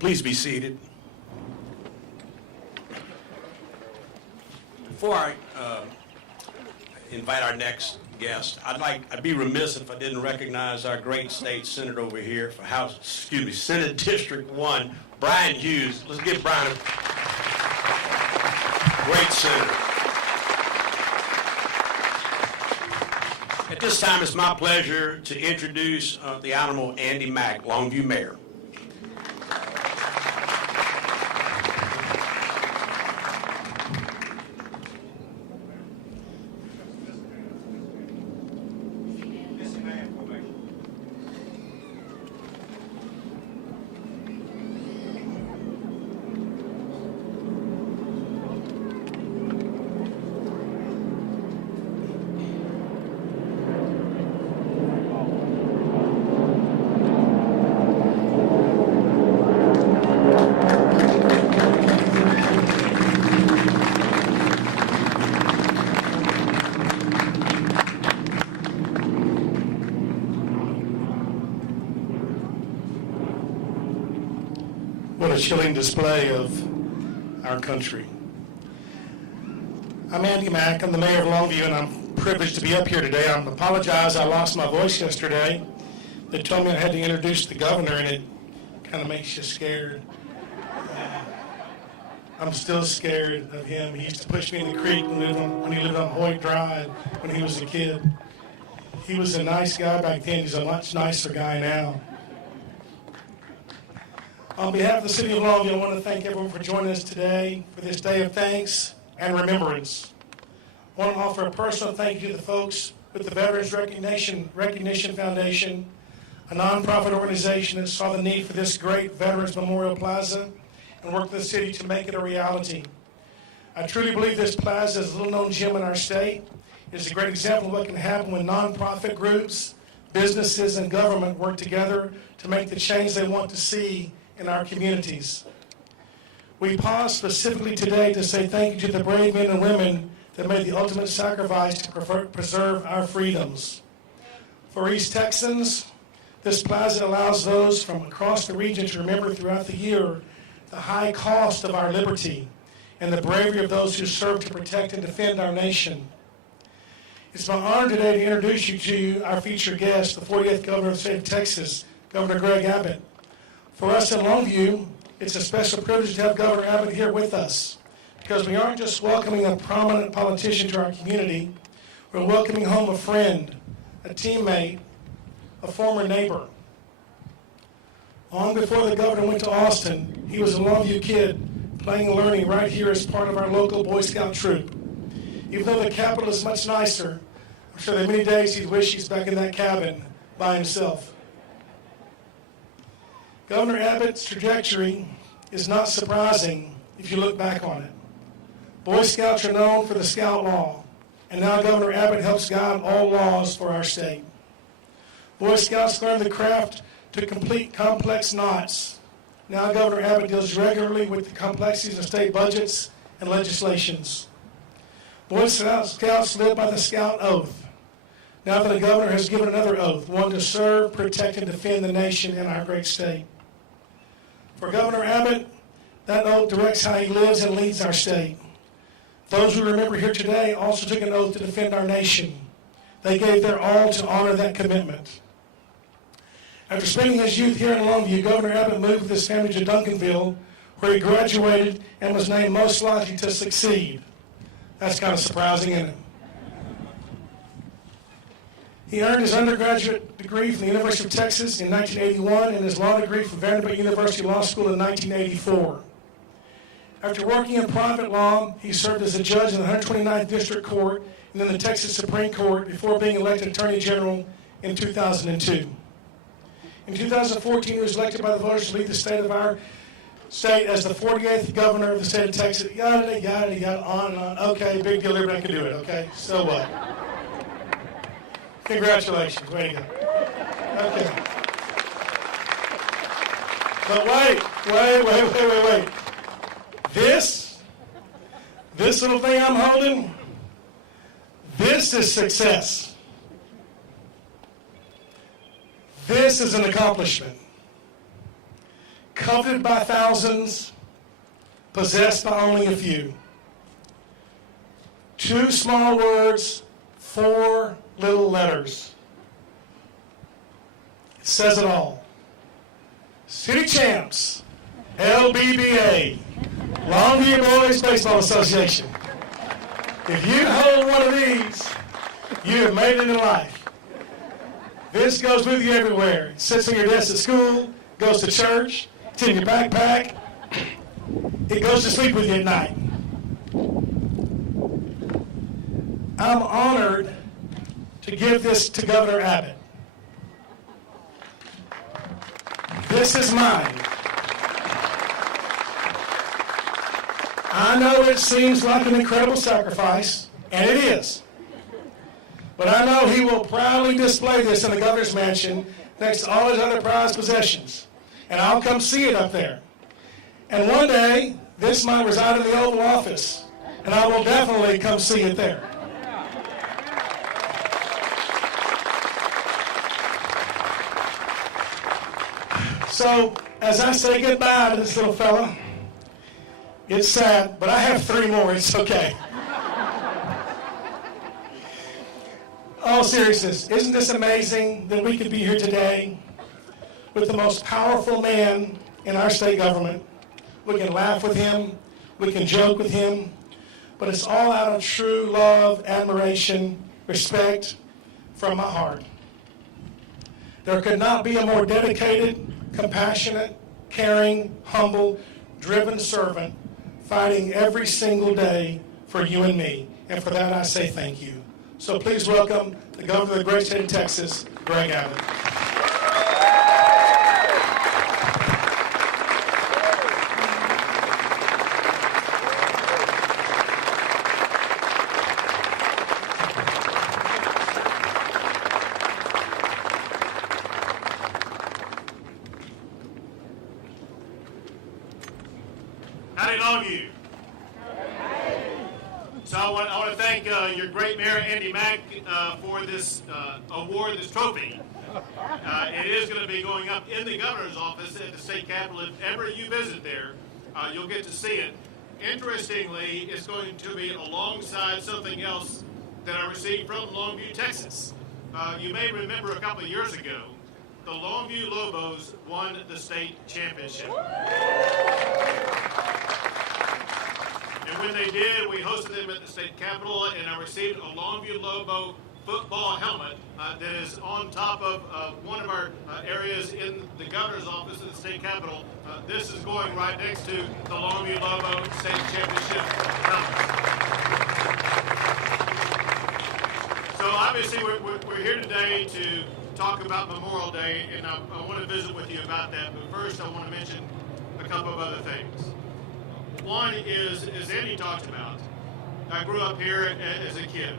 Please be seated. Before I invite our next guest, I'd be remiss if I didn't recognize our great state senator over here for Senate District 1, Brian Hughes. Let's give Brian a great senator. At this time, it's my pleasure to introduce the Honorable Andy Mack, Longview Mayor. What a chilling display of our country. I'm Andy Mack. I'm the mayor of Longview, and I'm privileged to be up here today. I apologize. I lost my voice yesterday. They told me I had to introduce the governor, and it kind of makes you scared. I'm still scared of him. He used to push me in the creek when he lived on Hoyt Drive when he was a kid. He was a nice guy back then. He's a much nicer guy now. On behalf of the City of Longview, I want to thank everyone for joining us today for this day of thanks and remembrance. I want to offer a personal thank you to the folks with the Veterans Recognition Foundation, a nonprofit organization that saw the need for this great Veterans Memorial Plaza and worked with the city to make it a reality. I truly believe this plaza is a little-known gem in our state. It is a great example of what can happen when nonprofit groups, businesses, and government work together to make the change they want to see in our communities. We pause specifically today to say thank you to the brave men and women that made the ultimate sacrifice to preserve our freedoms. For East Texans, this plaza allows those from across the region to remember throughout the year the high cost of our liberty and the bravery of those who serve to protect and defend our nation. It's my honor today to introduce you to our featured guest, the 48th Governor of the state of Texas, Governor Greg Abbott. For us in Longview, it's a special privilege to have Governor Abbott here with us because we aren't just welcoming a prominent politician to our community, we're welcoming home a friend, a teammate, a former neighbor. Long before the governor went to Austin, he was a Longview kid playing and learning right here as part of our local Boy Scout troop. Even though the capital is much nicer, I'm sure there are many days he'd wish he's back in that cabin by himself. Governor Abbott's trajectory is not surprising if you look back on it. Boy Scouts are known for the Scout Law, and now Governor Abbott helps guide all laws for our state. Boy Scouts learn the craft to complete complex knots. Now Governor Abbott deals regularly with the complexities of state budgets and legislations. Boy Scouts live by the Scout Oath. Now that the governor has given another oath, one to serve, protect, and defend the nation and our great state. For Governor Abbott, that oath directs how he lives and leads our state. Those we remember here today also took an oath to defend our nation. They gave their all to honor that commitment. After spending his youth here in Longview, Governor Abbott moved with his family to Duncanville, where he graduated and was named most likely to succeed. That's kind of surprising, isn't it? He earned his undergraduate degree from the University of Texas in 1981 and his law degree from Vanderbilt University Law School in 1984. After working in private law, he served as a judge in the 129th District Court and then the Texas Supreme Court before being elected Attorney General in 2002. In 2014, he was elected by the voters to lead the state of our state as the 48th governor of the state of Texas. Yada, yada, yada, on and on. Okay, big deal, everybody can do it, okay? So what? Congratulations, way to go. Okay. But wait. This little thing I'm holding, this is success. This is an accomplishment. coveted by thousands, possessed by only a few. 2 small words, 4 little letters. It says it all. City Champs, LBBA, Longview Boys Baseball Association. If you hold one of these, you have made it in life. This goes with you everywhere. It sits on your desk at school, goes to church, it's in your backpack. It goes to sleep with you at night. I'm honored to give this to Governor Abbott. This is mine. I know it seems like an incredible sacrifice, and it is. But I know he will proudly display this in the governor's mansion next to all his other prized possessions. And I'll come see it up there. And one day, this might reside in the Oval Office, and I will definitely come see it there. So, as I say goodbye to this little fella, it's sad, but I have 3 more, it's okay. All seriousness, isn't this amazing that we could be here today with the most powerful man in our state government? We can laugh with him, we can joke with him, but it's all out of true love, admiration, respect from my heart. There could not be a more dedicated, compassionate, caring, humble, driven servant fighting every single day for you and me. And for that I say thank you. So please welcome the Governor of the great state of Texas, Greg Abbott. Howdy, Longview. So I want to thank your great mayor, Andy Mack, for this award, this trophy. It is going to be going up in the governor's office at the state capitol. If ever you visit there, you'll get to see it. Interestingly, it's going to be alongside something else that I received from Longview, Texas. You may remember a couple of years ago, the Longview Lobos won the state championship. And when they did, we hosted them at the state capitol, and I received a Longview Lobo football helmet that is on top of one of our areas in the governor's office at the state capitol. This is going right next to the Longview Lobo state championship helmet. So obviously we're here today to talk about Memorial Day, and I want to visit with you about that. But first I want to mention a couple of other things. One is, as Andy talked about, I grew up here as a kid.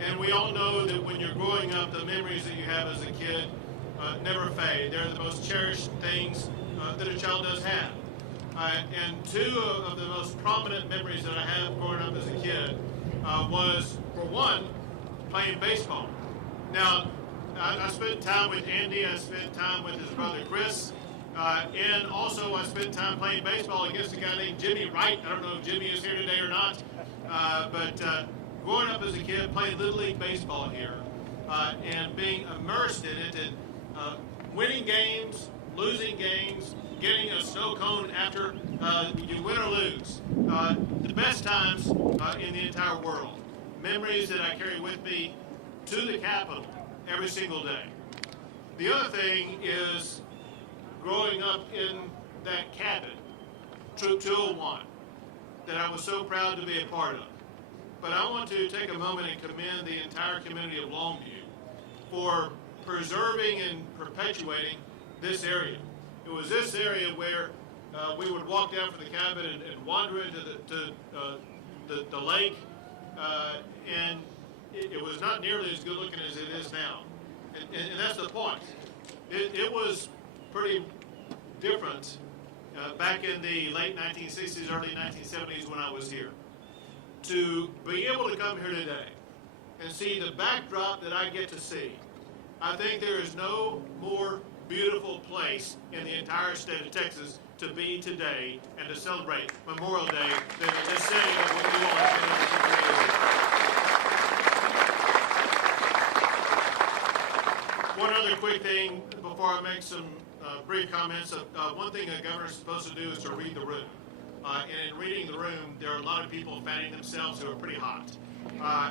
And we all know that when you're growing up, the memories that you have as a kid never fade. They're the most cherished things that a child does have. And 2 of the most prominent memories that I have growing up as a kid was, for one, playing baseball. Now, I spent time with Andy, I spent time with his brother Chris, and also I spent time playing baseball against a guy named Jimmy Wright. I don't know if Jimmy is here today or not, but growing up as a kid, playing Little League Baseball here, and being immersed in it, and winning games, losing games, getting a snow cone after you win or lose. The best times in the entire world. Memories that I carry with me to the Capitol every single day. The other thing is growing up in that cabin, Troop 201, that I was so proud to be a part of. But I want to take a moment and commend the entire community of Longview for preserving and perpetuating this area. It was this area where we would walk down from the cabin and wander into the lake, and it was not nearly as good looking as it is now. And that's the point. It was pretty different back in the late 1960s, early 1970s when I was here. To be able to come here today and see the backdrop that I get to see, I think there is no more beautiful place in the entire state of Texas to be today and to celebrate Memorial Day than the setting of what you all have been able to do. One other quick thing before I make some brief comments. One thing a governor is supposed to do is to read the room. And in reading the room, there are a lot of people fanning themselves who are pretty hot.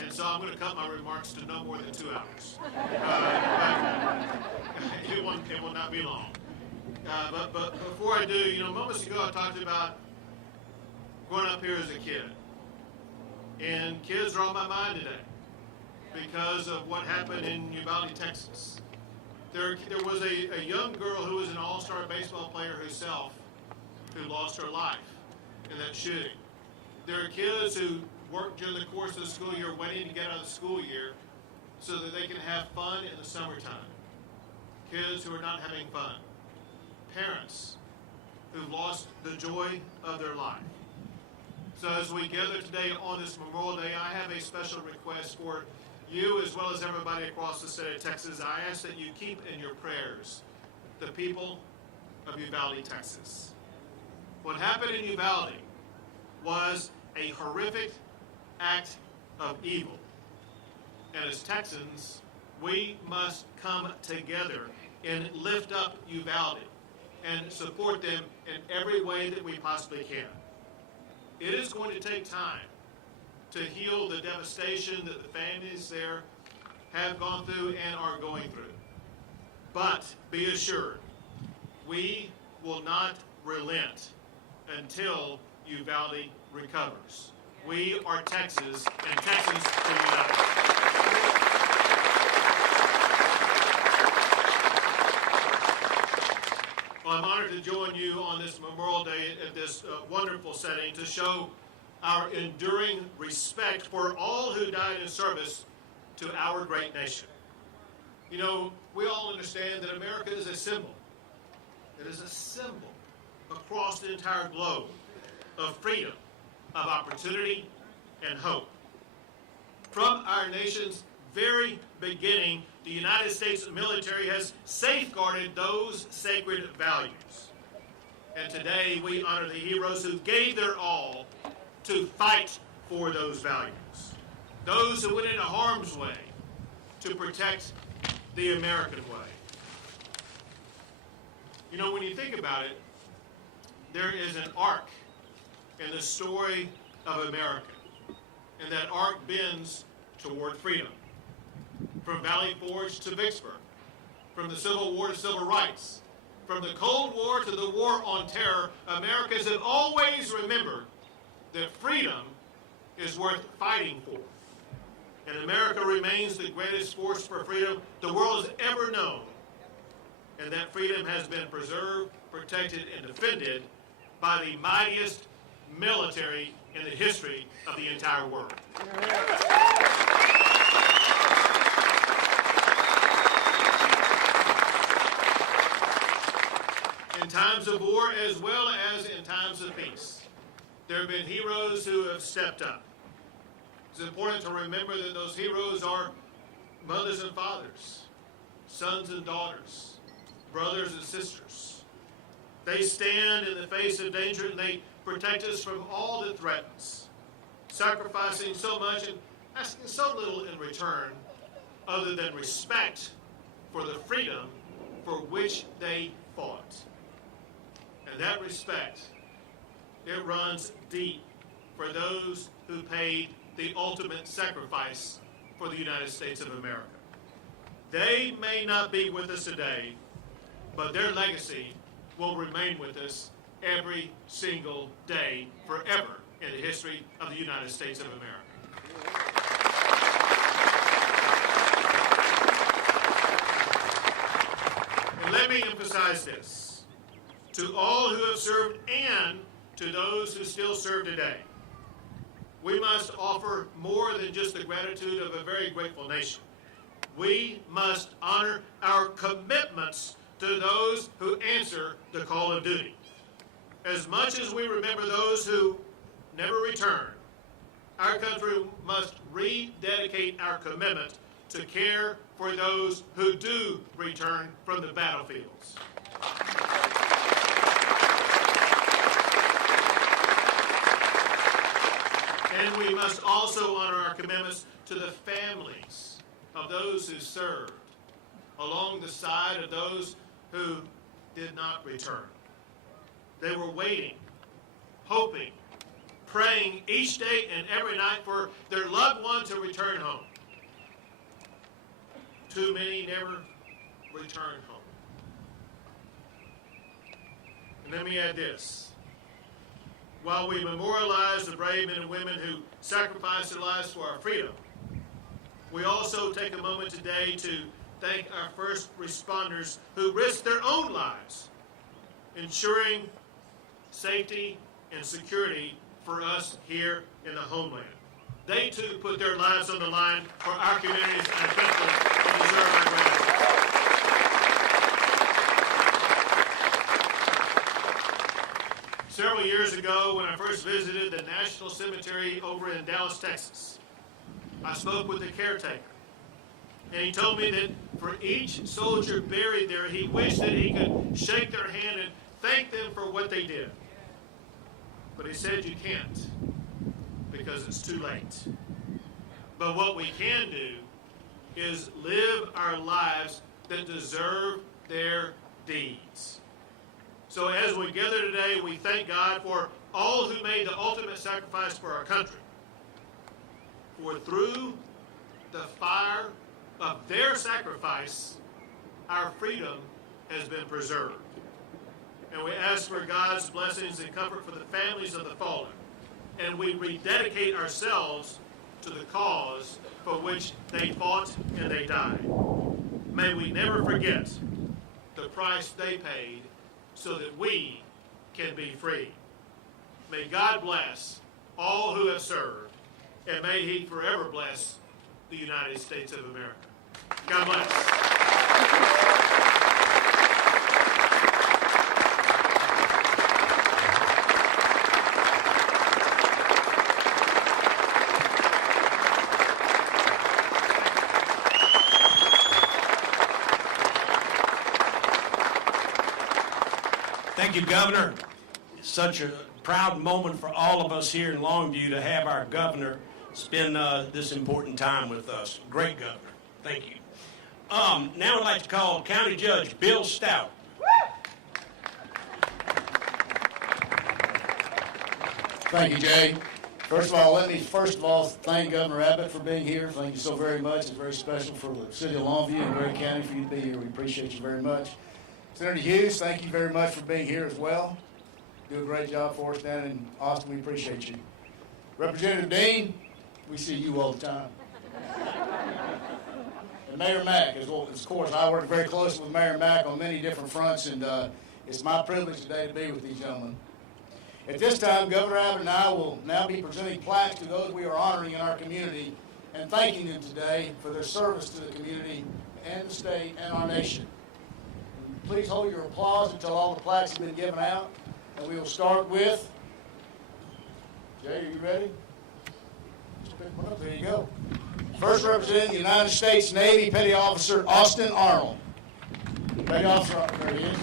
And so I'm going to cut my remarks to no more than 2 hours. But it will not be long. But before I do, moments ago I talked about growing up here as a kid. And kids are on my mind today because of what happened in Uvalde, Texas. There was a young girl who was an all-star baseball player herself who lost her life in that shooting. There are kids who work during the course of the school year waiting to get out of the school year so that they can have fun in the summertime. Kids who are not having fun. Parents who've lost the joy of their life. So as we gather today on this Memorial Day, I have a special request for you as well as everybody across the state of Texas. I ask that you keep in your prayers the people of Uvalde, Texas. What happened in Uvalde was a horrific act of evil. And as Texans, we must come together and lift up Uvalde and support them in every way that we possibly can. It is going to take time to heal the devastation that the families there have gone through and are going through. But be assured, we will not relent until Uvalde recovers. We are Texas, and Texans are united. Well, I'm honored to join you on this Memorial Day at this wonderful setting to show our enduring respect for all who died in service to our great nation. We all understand that America is a symbol. It is a symbol across the entire globe of freedom, of opportunity, and hope. From our nation's very beginning, the United States military has safeguarded those sacred values. And today we honor the heroes who gave their all to fight for those values. Those who went into harm's way to protect the American way. When you think about it, there is an arc in the story of America. And that arc bends toward freedom. From Valley Forge to Vicksburg. From the Civil War to civil rights. From the Cold War to the War on Terror, Americans have always remembered that freedom is worth fighting for. And America remains the greatest force for freedom the world has ever known. And that freedom has been preserved, protected, and defended by the mightiest military in the history of the entire world. In times of war as well as in times of peace, there have been heroes who have stepped up. It's important to remember that those heroes are mothers and fathers, sons and daughters, brothers and sisters. They stand in the face of danger and they protect us from all that threatens, sacrificing so much and asking so little in return other than respect for the freedom for which they fought. And that respect, it runs deep for those who paid the ultimate sacrifice for the United States of America. They may not be with us today, but their legacy will remain with us every single day, forever, in the history of the United States of America. And let me emphasize this. To all who have served and to those who still serve today, we must offer more than just the gratitude of a very grateful nation. We must honor our commitments to those who answer the call of duty. As much as we remember those who never return, our country must rededicate our commitment to care for those who do return from the battlefields. And we must also honor our commitments to the families of those who served along the side of those who did not return. They were waiting, hoping, praying each day and every night for their loved one to return home. Too many never returned home. And let me add this. While we memorialize the brave men and women who sacrificed their lives for our freedom, we also take a moment today to thank our first responders who risked their own lives, ensuring safety and security for us here in the homeland. They too put their lives on the line for our communities and people who deserve our gratitude. Several years ago, when I first visited the National Cemetery over in Dallas, Texas, I spoke with the caretaker, and he told me that for each soldier buried there, he wished that he could shake their hand and thank them for what they did. But he said you can't, because it's too late. But what we can do is live our lives that deserve their deeds. So as we gather today, we thank God for all who made the ultimate sacrifice for our country. For through the fire of their sacrifice, our freedom has been preserved. And we ask for God's blessings and comfort for the families of the fallen. And we rededicate ourselves to the cause for which they fought and they died. May we never forget the price they paid so that we can be free. May God bless all who have served, and may He forever bless the United States of America. God bless. Thank you, Governor. It's such a proud moment for all of us here in Longview to have our governor spend this important time with us. Great governor. Thank you. Now I'd like to call County Judge Bill Stout. Thank you, Jay. First of all, let me thank Governor Abbott for being here. Thank you so very much. It's very special for the city of Longview and Gray County for you to be here. We appreciate you very much. Senator Hughes, thank you very much for being here as well. Do a great job for us down in Austin. We appreciate you. Representative Dean, we see you all the time. And Mayor Mack, of course, I work very closely with Mayor Mack on many different fronts, and it's my privilege today to be with these gentlemen. At this time, Governor Abbott and I will now be presenting plaques to those we are honoring in our community and thanking them today for their service to the community and the state and our nation. Please hold your applause until all the plaques have been given out. And we will start with, Jay, are you ready? Just pick one up. There you go. First, representing the United States Navy Petty Officer Austin Arnold. Petty Officer, there he is.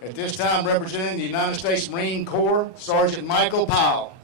At this time, representing the United States Marine Corps, Sergeant Michael Powell.